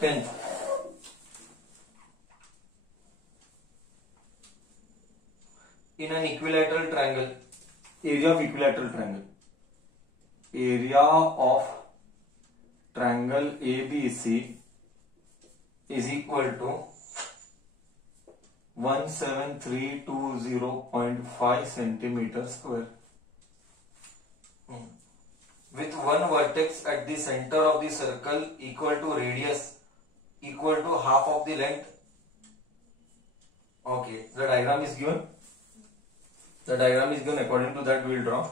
10th. In an equilateral triangle, area of equilateral triangle, area of triangle ABC is equal to 17320.5 centimeter square. With one vertex at the center of the circle equal to radius equal to half of the length. Okay, the diagram is given. The diagram is given. According to that, we will draw.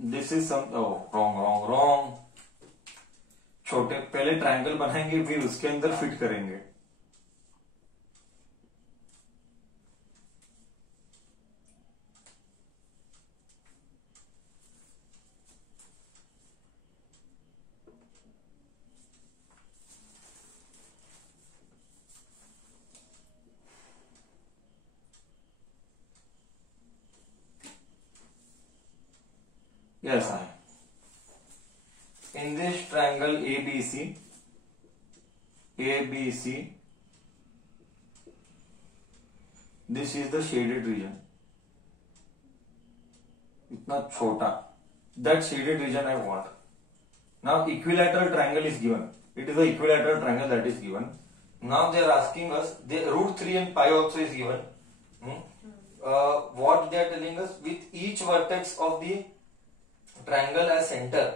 This is some. Oh, wrong. छोटे पहले triangle बनाएंगे फिर उसके अंदर fit करेंगे. Yes, I am. In this triangle ABC, this is the shaded region. इतना छोटा. That shaded region I want. Now equilateral triangle is given. It is the equilateral triangle that is given. Now they are asking us, root 3 and pi also is given. What they are telling us, with each vertex of the triangle as centre.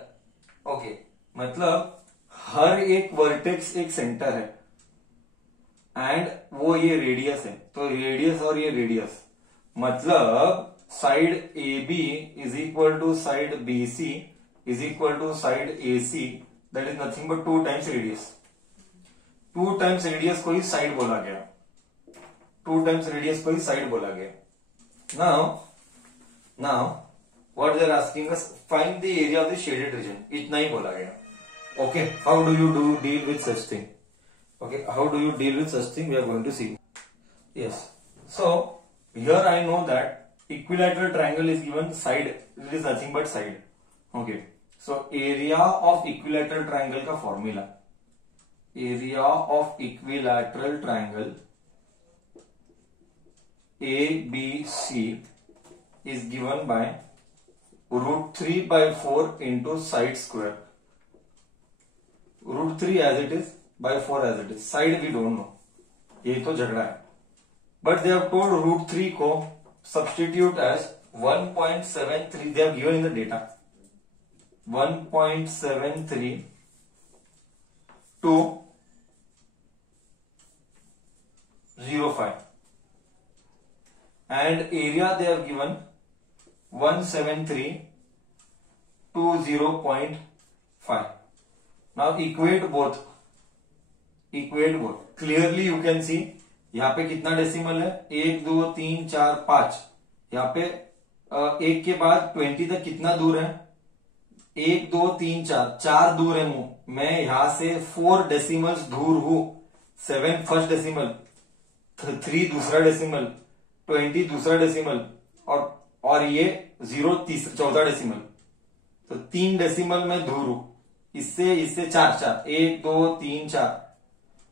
Okay, मतलब हर एक vertex एक centre है and वो ये radius है. तो radius और ये रेडियस मतलब side A B is equal to side B C is equal to side A C. That is nothing but 2 times radius. 2 times radius को ही साइड बोला गया. 2 टाइम्स रेडियस को ही साइड बोला गया. Now what they are asking us, find the area of the shaded region. इतना ही बोला गया. Okay, how do you deal with such thing? Okay, how do you deal with such thing? We are going to see. Yes. So here I know that equilateral triangle is given side. It is nothing but side. Okay. So area of equilateral triangle का formula. Area of equilateral triangle ABC is given by root 3 by 4 into side square. Root 3 as it is by 4 as it is. Side we don't know. ये तो झगड़ा है. But they have told root 3 को substitute as 1.73. They have given in the data 1.73 to 0.5 and area they have given 173 to 0.5. Now equate both. Clearly you can see यहाँ पे कितना decimal है, 1 2 3 4 5. यहाँ पे 1 के बाद 20 तक कितना दूर है, 1 2 3 4 दूर है. मैं यहां से 4 डेसिमल्स दूर हूं. 7 फर्स्ट डेसिमल, 3 दूसरा डेसिमल, 20 दूसरा डेसिमल और ये 0 चौथा डेसिमल. तो 3 डेसिमल में दूर हूं. इससे 4 1 2 3 4.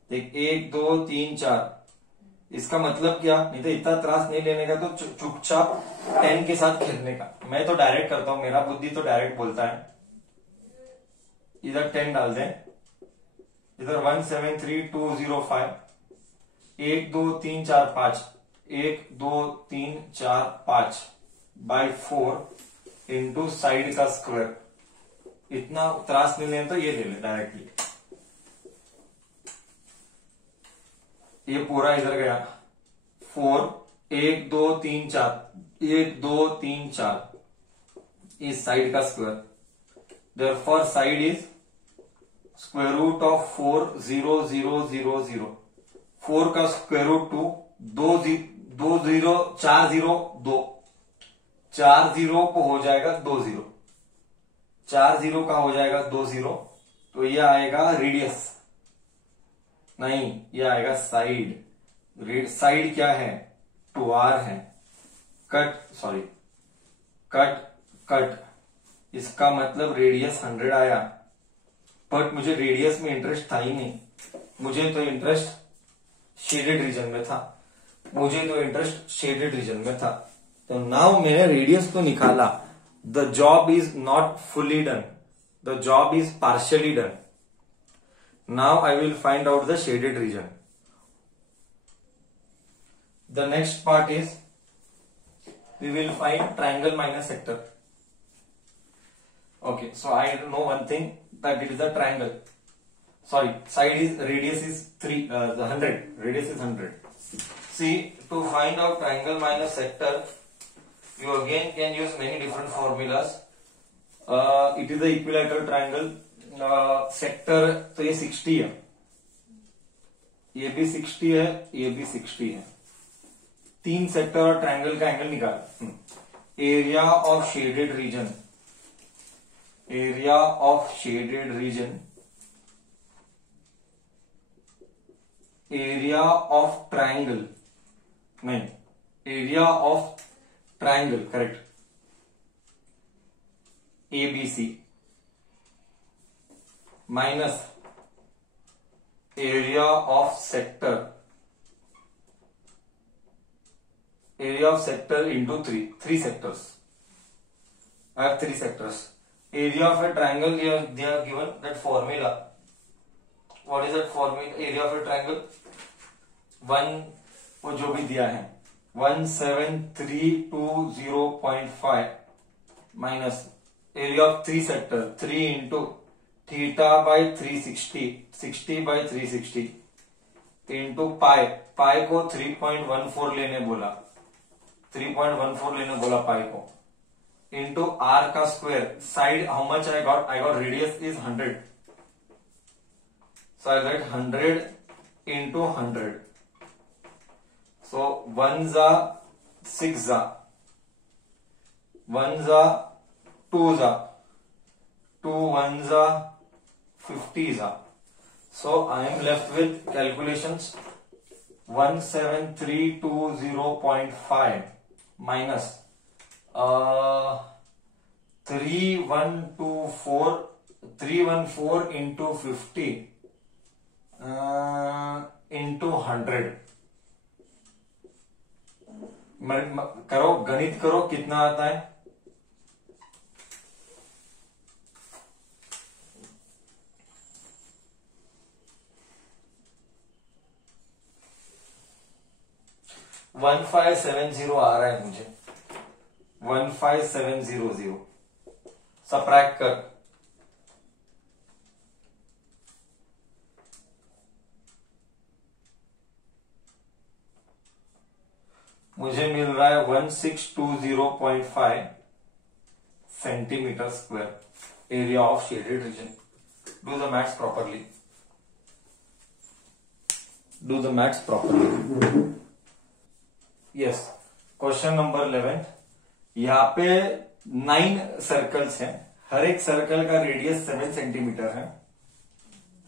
देख 1 2 3 4. इसका मतलब क्या, नहीं तो इतना त्रास नहीं लेने का, तो चुपचाप 10 के साथ खेलने का. मैं तो डायरेक्ट करता हूं, मेरा बुद्धि तो डायरेक्ट बोलता है. इधर 10 डाल दें, इधर 173.205. 1 2 3 4 5. 1 2 3 4 5 बाय 4 इंटू साइड का स्क्वायर. इतना त्रास नहीं लेना तो ये ले ले डायरेक्टली. ये पूरा इधर गया 4 1 2 3 4 1 2 3 4 इस साइड का square. Therefore side is square root of 4 0 0 0 0. 4 का स्क्वायर रूट 2 2 0 4 0 2. 4 0 को हो जाएगा 2 0. 4 0 का हो जाएगा 2 0. तो ये आएगा रेडियस, नहीं ये आएगा साइड. साइड क्या है, 2r है. कट इसका मतलब रेडियस 100 आया. बट मुझे रेडियस में इंटरेस्ट था ही नहीं, मुझे तो इंटरेस्ट शेडेड रीजन में था, तो नाउ मैंने रेडियस तो निकाला, the job is not fully done, the job is partially done. Now I will find out the shaded region. The next part is we will find triangle minus sector. Okay, so I know one thing, that it is a triangle. Sorry, radius is 100. Radius is 100. See, to find out triangle minus sector, you again can use many different formulas. It is the equilateral triangle. Sector तो ये 60 है, ये भी 60 है, ये भी 60 है. 3 sector और ट्रायंगल का एंगल निकाल. Area of shaded region, area of shaded region, area of triangle, नहीं, area of triangle, correct, A B C minus area of sector, area of sector into 3 sectors. I have 3 sectors. Area of a triangle, they are given that formula. What is that formula? Area of a triangle, 1 वो जो भी दिया है 17320.5 minus area of 3 sector 3 into theta by 360, 60 by 360 into pi को 3.14 लेने बोला, 3.14 लेने बोला पाई को, इंटू आर का square. Side how much I got radius is 100, so I get 100 into 100. सो 1 जा 6 जा, 1 जा 2 जा, 2 1 जा 50 जा. So I am left with calculations. 17320.5 minus 314 into 50 into 100. करो गणित करो, कितना आता है? वन 1570 आ रहा है मुझे, 15700. सबट्रैक्ट कर, मुझे मिल रहा है 1620.5 centimetre square, area of shaded reason. Do the maths properly, do the maths properly. Yes, question number 11. यहाँ पे 9 सर्कल्स हैं, हर एक सर्कल का रेडियस 7 सेंटीमीटर है,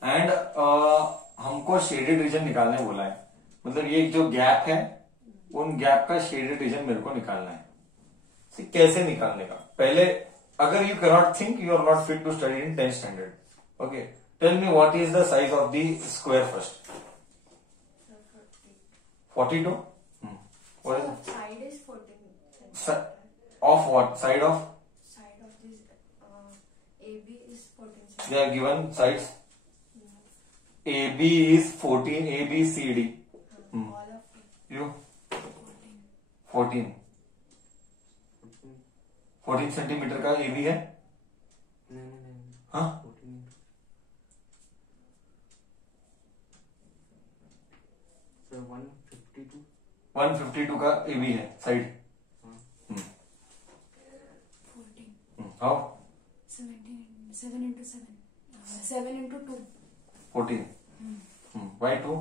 एंड हमको शेडेड रीजन निकालने बोला है. मतलब ये जो गैप है, उन गैप का शेडेड रीजन मेरे को निकालना है. कैसे निकालने का? पहले, अगर you can not think, you are not fit to study in 10th standard. Okay, tell me what is the size of the square first. 42. What is it? Side is 14. Of what? Side of This AB is 14. they are given sides. AB is 14, ABCD. All of You 14. 14 centimetre का AB है. हाँ, 152 का AB है side. 14. How? 7 into 7. 7 into 2. 14. Why 2?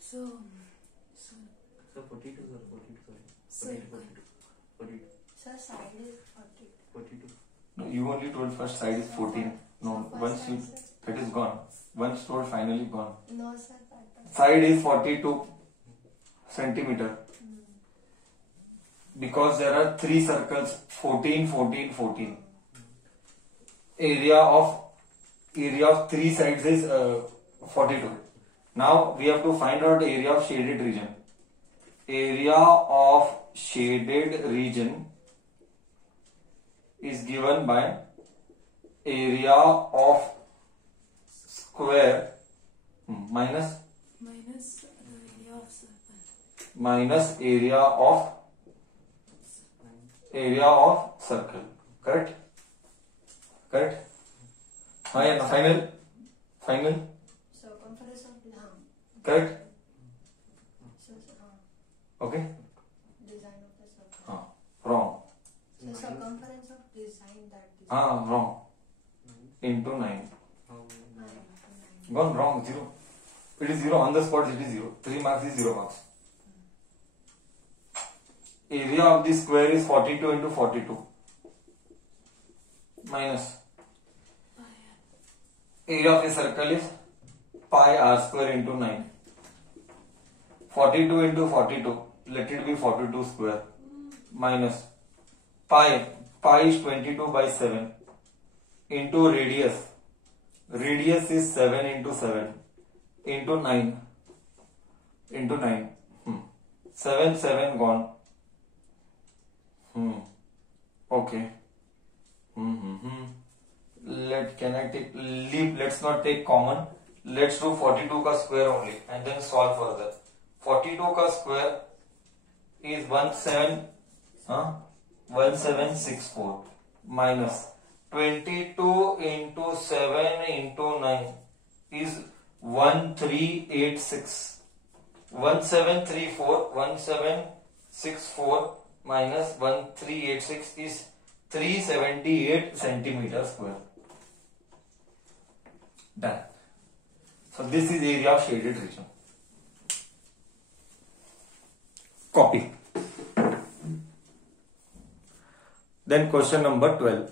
So 42, sir, 42. sir, side is 40. 42. No, you only told first side is 14. No, once you, that is gone. Once told, finally gone. No, sir. Side is 42 centimeter. Because there are 3 circles, 14, 14, 14. Area of area of three sides is 42. Now we have to find out area of shaded region. Area of shaded region is given by area of square minus area of circle. Correct? हाँ या ना? Final circumference of correct. Okay. design of the circle. हाँ wrong. So circumference of design that is हाँ wrong. Into 9. Gone wrong. 0. It is 0 on the spot. It is 0. 3 marks is 0 marks. Area of the square is 42 into 42 minus area of the circle is pi r square into 9. 42 into 42, let it be 42 square minus pi is 22 by 7 into radius is 7 into 7 into 9 7 gone. Okay. Can I take leave? Let's not take common. Let's do 42 का square only and then solve further. 42 का square is 1764 minus 22 into 7 into 9 is 1386. 1764 minus 1386 is 378 centimeter square. Done. So this is area of shaded region. Copy. Then question number 12.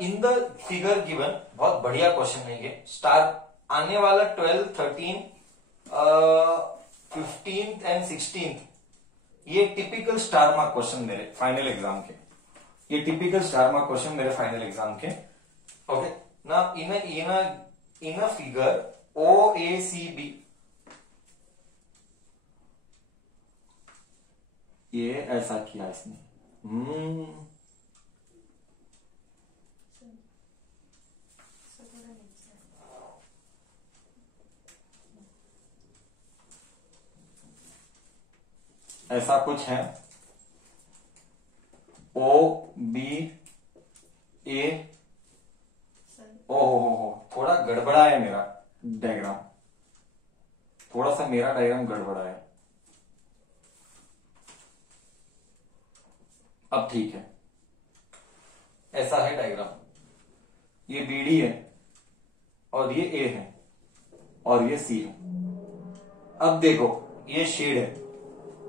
In the figure given, बहुत बढ़िया question है ये. Star आने वाला 12, 13, 15th and 16th ये typical star mark question मेरे final exam के. ये टिपिकल स्टार मार्क क्वेश्चन मेरे फाइनल एग्जाम के. ओके ना. इन अ फिगर OACB ये ऐसा किया इसने. ऐसा कुछ है. OBA. ओहो थोड़ा गड़बड़ा है मेरा डायग्राम. थोड़ा सा मेरा डायग्राम गड़बड़ा है. अब ठीक है. ऐसा है डायग्राम. ये BD है और ये A है और ये C है. अब देखो ये शेड है.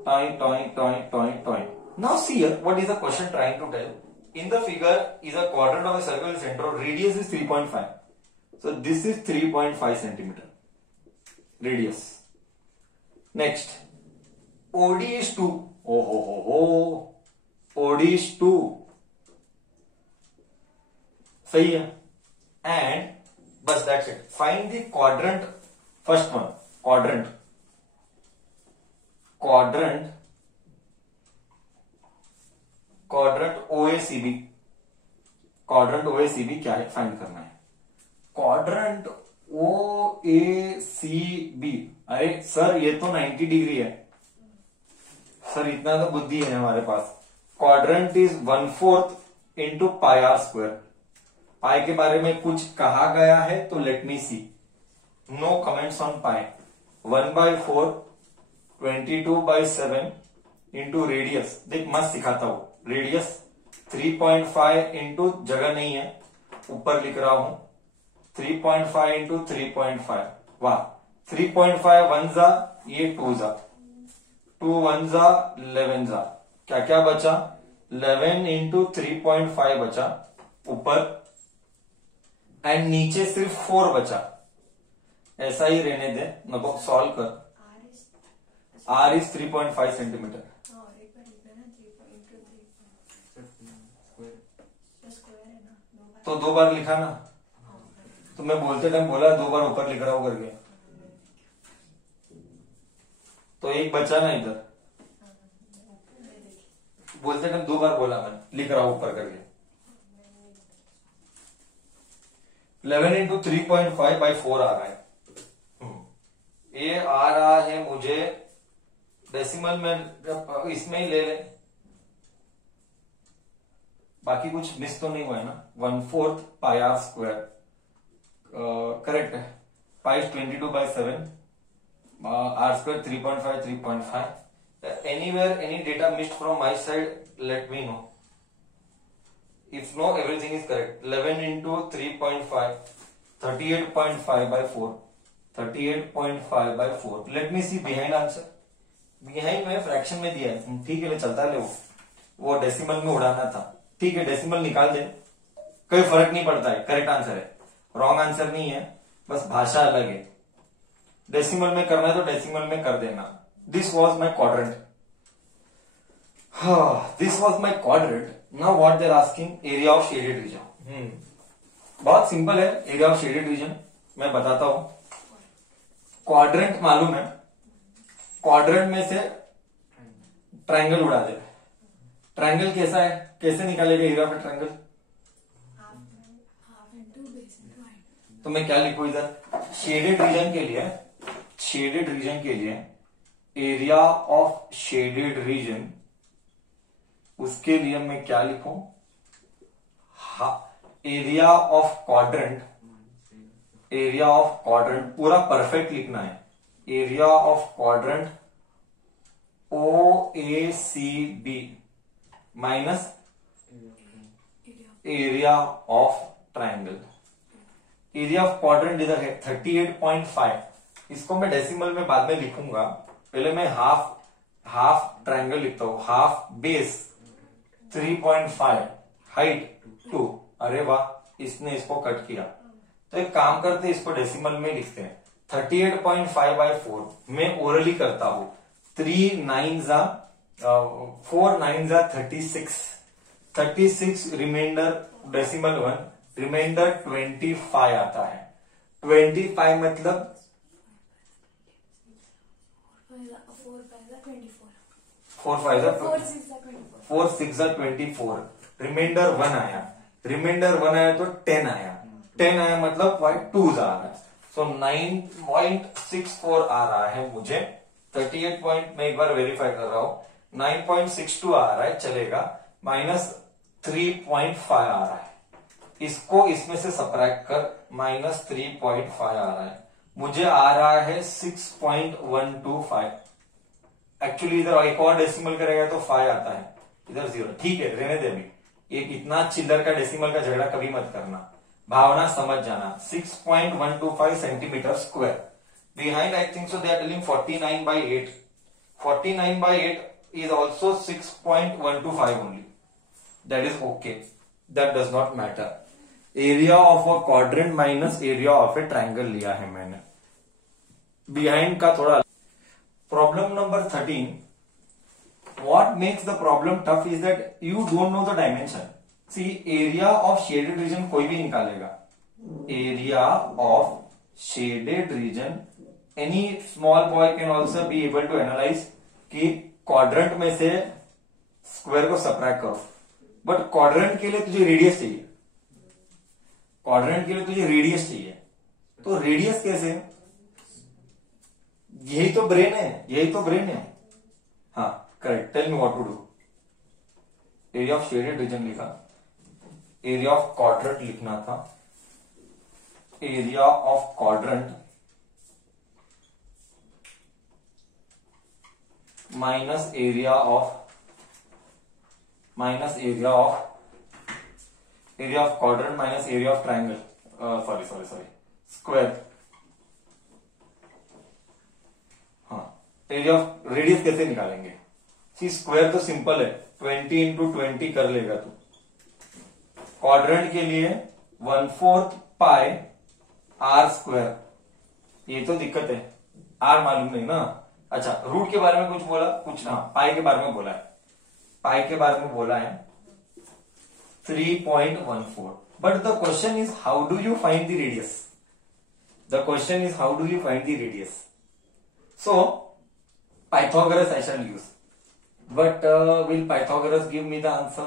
Toy. Now see here, what is the question trying to tell? In the figure is a quadrant of a circle center. Radius is 3.5. So this is 3.5 centimeter. Radius. Next, OD is 2. OD is 2. सही है. And बस that's it. Find the quadrant. First one, quadrant OACB. Quadrant OACB क्या है find करना है. Quadrant OACB. अरे sir ये तो 90 डिग्री है सर. इतना तो बुद्धि है हमारे पास. Quadrant is 1/4 into pi r square. Pi के बारे में कुछ कहा गया है तो let me see. No comments on pi. 1/4 22/7 into radius. देख मस्त सिखाता हूं. रेडियस 3.5 इंटू जगह नहीं है ऊपर लिख रहा हूं. 3.5 इंटू 3.5. वाह. 3.5 1 जा ये 2 जा. 2 1 जा 11 जा. क्या क्या बचा. 11 इंटू 3.5 बचा ऊपर एंड नीचे सिर्फ 4 बचा. ऐसा ही रहने दे. नको सॉल्व कर. R is 3.5 centimetre. तो 2 बार लिखा ना, तो मैं बोलते टाइम बोला 2 बार ऊपर लिख रहा हूं करके, तो एक बचा ना इधर, बोलते टाइम 2 बार बोला मैं, लिख रहा हूं ऊपर करके। 11 इंटू 3.5 बाई 4 आ रहा है। ये आ रहा है मुझे डेसिमल में, इसमें ही ले ले, बाकी कुछ मिस तो नहीं हुआ है ना। 1/4 पाई आर स्क्वायर, करेक्ट है। Pi 22/7, r square 3.5 3.5। Anywhere any data missed from my side, let me know. If no, everything is correct. 11 into 3.5, 38.5 by 4, 38.5 by 4. Let me see behind answer. Behind में fraction में दिया है, ठीक है, ले चलता है, ले वो डेसिमल में उड़ाना था, ठीक है, डेसिमल निकाल दे, कोई फर्क नहीं पड़ता है, करेक्ट आंसर है, रॉन्ग आंसर नहीं है, बस भाषा अलग है। डेसिमल में करना है तो डेसिमल में कर देना। This was my quadrant, this was my quadrant. Now what they're asking, area of shaded region। बहुत सिंपल है एरिया ऑफ शेडेड रीजन, मैं बताता हूं। क्वाड्रेंट मालूम है, क्वाड्रेंट में से ट्रायंगल उड़ा दे। ट्रायंगल कैसा है, कैसे निकालेगा एरिया ऑफ ट्रायंगल? तो मैं क्या लिखूं इधर, शेडेड रीजन के लिए, शेडेड रीजन के लिए एरिया ऑफ शेडेड रीजन, उसके लिए मैं क्या लिखूं, area of quadrant, area of quadrant पूरा परफेक्ट लिखना है, area of quadrant OACB minus area of triangle. Area of quadrant इधर है 38.5, इसको मैं डेसिमल में बाद में लिखूंगा, पहले मैं हाफ ट्रायंगल लिखता हूं। Half base 3.5, height 2। अरे वाह, इसने इसको कट किया, तो एक काम करते हैं, इसको डेसिमल में लिखते हैं। 38.5 by 4 मैं ओरली करता हूं। 3 9 जा 4 9 जा 36, 36 रिमाइंडर डेसिमल 1, रिमाइंडर 25 आता है। 25 मतलब 4 6 24, रिमाइंडर 1 आया, रिमाइंडर 1 आया तो 10 आया, 10 आया मतलब 2 आ रहा है, सो 9.64 आ रहा है मुझे। 38 पॉइंट मैं एक बार वेरीफाई कर रहा हूं, 9.62 आ रहा है, चलेगा, माइनस 3.5 आ रहा है, इसको इसमें से सबट्रैक्ट कर, माइनस 3.5 आ रहा है, मुझे आ रहा है 6.125। एक्चुअली इधर एक और डेसिमल करेगा तो 5 आता है, इधर 0, ठीक है, रहने दे अभी। एक इतना चिल्लर का डेसिमल का झगड़ा कभी मत करना, भावना समझ जाना। 6.125 centimetre square. Behind I think so they are telling 49/8, 49/8 is also 6.125 only, that is okay, that does not matter। Area of a quadrant minus area of A triangle लिया है मैंने, बिहाइंड का थोड़ा। Problem number 13, what makes the problem tough is that you don't know the dimension। see, area of shaded region कोई भी निकालेगा, area of shaded region any small boy can also be able to analyze कि quadrant में से square को subtract करो, but quadrant के लिए तुझे रेडियस चाहिए, क्वाड्रेंट के लिए तुझे रेडियस चाहिए, तो रेडियस कैसे? यही तो ब्रेन है, यही तो ब्रेन है। हाँ correct, tell me what to do. Area of shaded region लिखा, एरिया ऑफ क्वाड्रेंट लिखना था, area of quadrant minus area of quadrant minus area of triangle, sorry square. हाँ, एरिया ऑफ रेडियस कैसे निकालेंगे? सी स्क्वायर तो सिंपल है, 20 into 20 कर लेगा तू। क्वाड्रेंट के लिए 1/4 पाई आर स्क्वायर, ये तो दिक्कत है, आर मालूम नहीं ना। अच्छा, रूट के बारे में कुछ बोला, कुछ ना, पाई के बारे में बोला है, पाई के बारे में बोला है 3.14। But the question is, how do you find the radius? The question is, how do you find the radius? So, Pythagoras I shall use. But will Pythagoras give me the answer?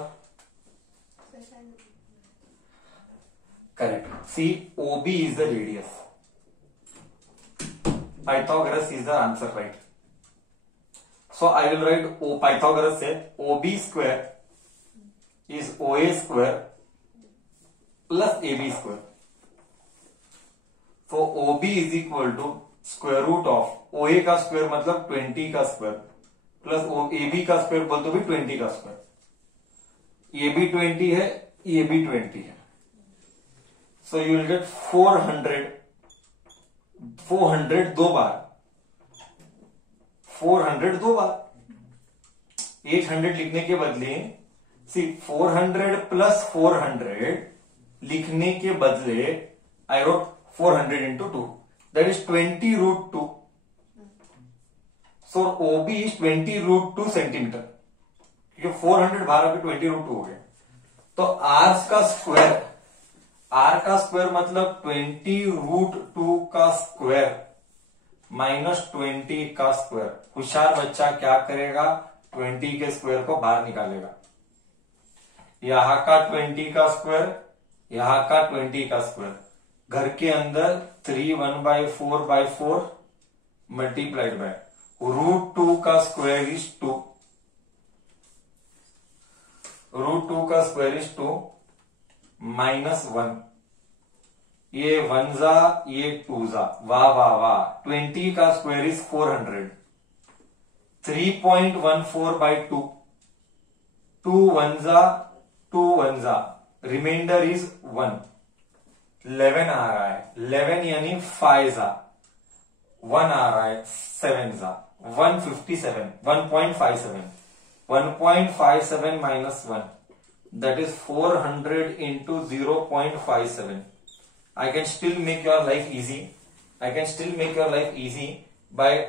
Correct. See, OB is the radius. Pythagoras is the answer, right? So I will write Pythagoras said OB square is OA square plus AB square. So OB is equal to square root of OA का square मतलब 20 का square plus AB का square बोल तो भी 20 का square. AB 20 है, AB 20 है. So you will get 400 दो बार, 400 दो बार. 800 लिखने के बदले सी 400 प्लस 400 लिखने के बदले I wrote 400 into 2. That is 20 root 2. So OB is 20 root 2 centimetre. क्योंकि 400 बाहर पे 20 root 2 हो गया. तो R का स्क्वायर मतलब 20 रूट 2 का स्क्वायर माइनस 20 का स्क्वायर. होशियार बच्चा क्या करेगा, 20 के स्क्वायर को बाहर निकालेगा. यहां का 20 का स्क्वायर, यहां का 20 का स्क्वायर. घर के अंदर 3 1/4/4 मल्टीप्लाइड बाय रूट 2 का स्क्वायर इज 2. रूट 2 का स्क्वायर इज 2 माइनस 1. ये 1 जा, ये 2 जा. वाह वाह वाह. 20 का स्क्वायर इज 400. 3.14/2. 2 1 जा, 2 1 जा. Reminder is 1. 11 आ रहा है. 11 यानी 5 जा. 1 आ रहा है 7 जा. 157. 1.57. 1.57 minus 1. That is 400 into 0.57. I can still make your life easy. I can still make your life easy by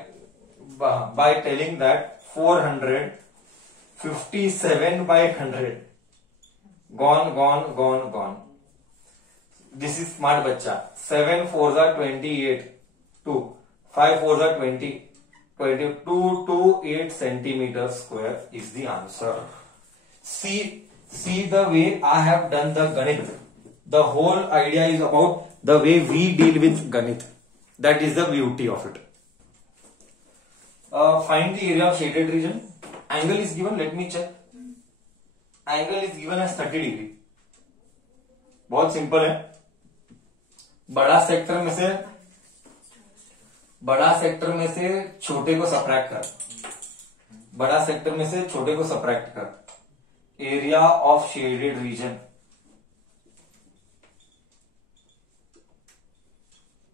telling that 457 by 100. Gone. This is smart bachcha. 7 4s are 28. 2. 5 4s are 20. 228 centimeter square is the answer. See the way I have done the Ganit. The whole idea is about the way we deal with Ganit. That is the beauty of it. Find the area of shaded region. Angle is given. Let me check. Angle is given as 30 degree. बहुत simple है. बड़ा sector में से छोटे को subtract कर. बड़ा sector में से छोटे को सब्ट्रैक्ट कर. Area of shaded region.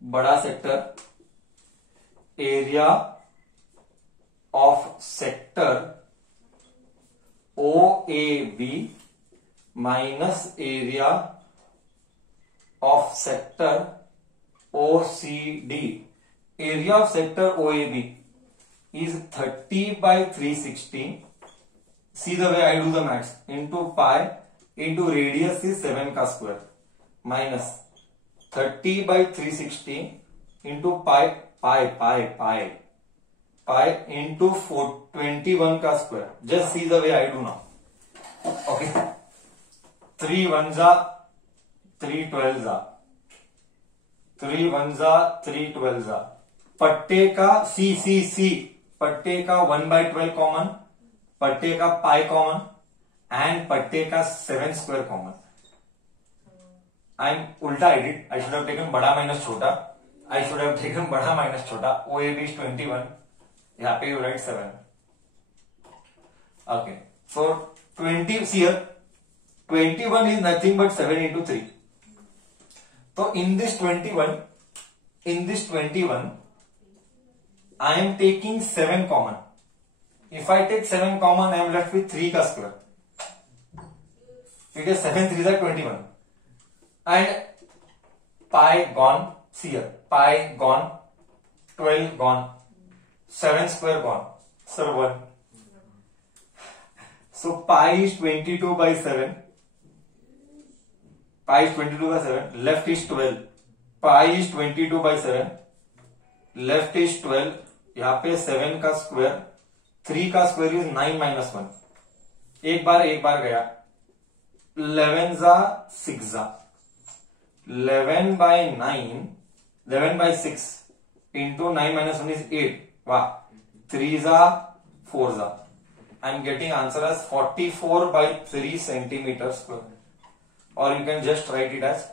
बड़ा sector, area of sector OAB minus area of sector OCD. Area of sector OAB is 30 by 360. See the way I do the maths. Into pi into radius is 7 का square minus 30 by 360 into pi into 21 का square. Just see the way I do now. Okay. 3 1 जा 3 12 जा 3 1 जा 3 12 जा. पट्टे का C पट्टे का 1/12 कॉमन, पट्टे का पाई कॉमन एंड पट्टे का 7 स्क्वायर कॉमन. उल्टा I did. I should have taken बड़ा माइनस छोटा. I should have taken बड़ा माइनस छोटा. OAB is 21. यहाँ पे you write 7. Okay. So 20 here. 21 is nothing but 7 into 3. So in this 21, I am taking 7 common. If I take 7 common, I am left with 3 का square. It is 7 3s are 21. And pi gone. See here. Pi gone. 12 gone. 7 square gone. Sir 1. So pi is 22 by 7. Pi is 22 by 7, left is 12, pi is 22 by 7, left is 12, यहाँ पे 7 का square, 3 का square is 9 minus 1, एक बार गया, 11 जा 6 जा, 11 by 9, 11 by 6 into 9 minus 1 is 8, वाह, 3 जा 4 जा, I am getting answer as 44 by 3 centimeter square, or you can just write it as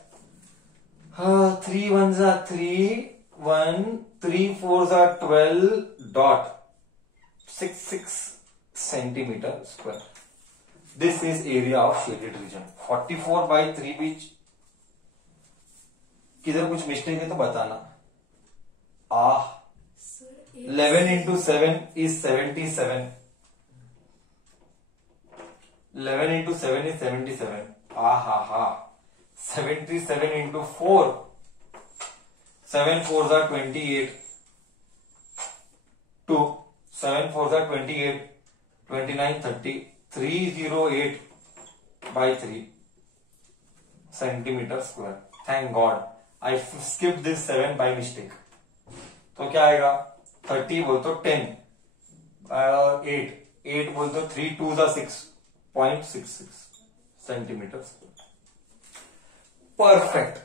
3 1s are 3, 1, 3 4s are 12 dot 66 centimeter square. This is area of shaded region. 44 by 3 बीच किधर कुछ mistake है तो बताना. 11 into 7 is 77. 11 into 7 is 77. 77 into 4. 7 4s are 28. 2. 7 4s are 28. 29 30. 308 by 3 centimeter square. Thank God. I skipped this 7 by mistake. तो क्या आएगा? 30 बोल तो 10. 8. 8 बोल तो 3 2s are 6.66 centimeters. Perfect.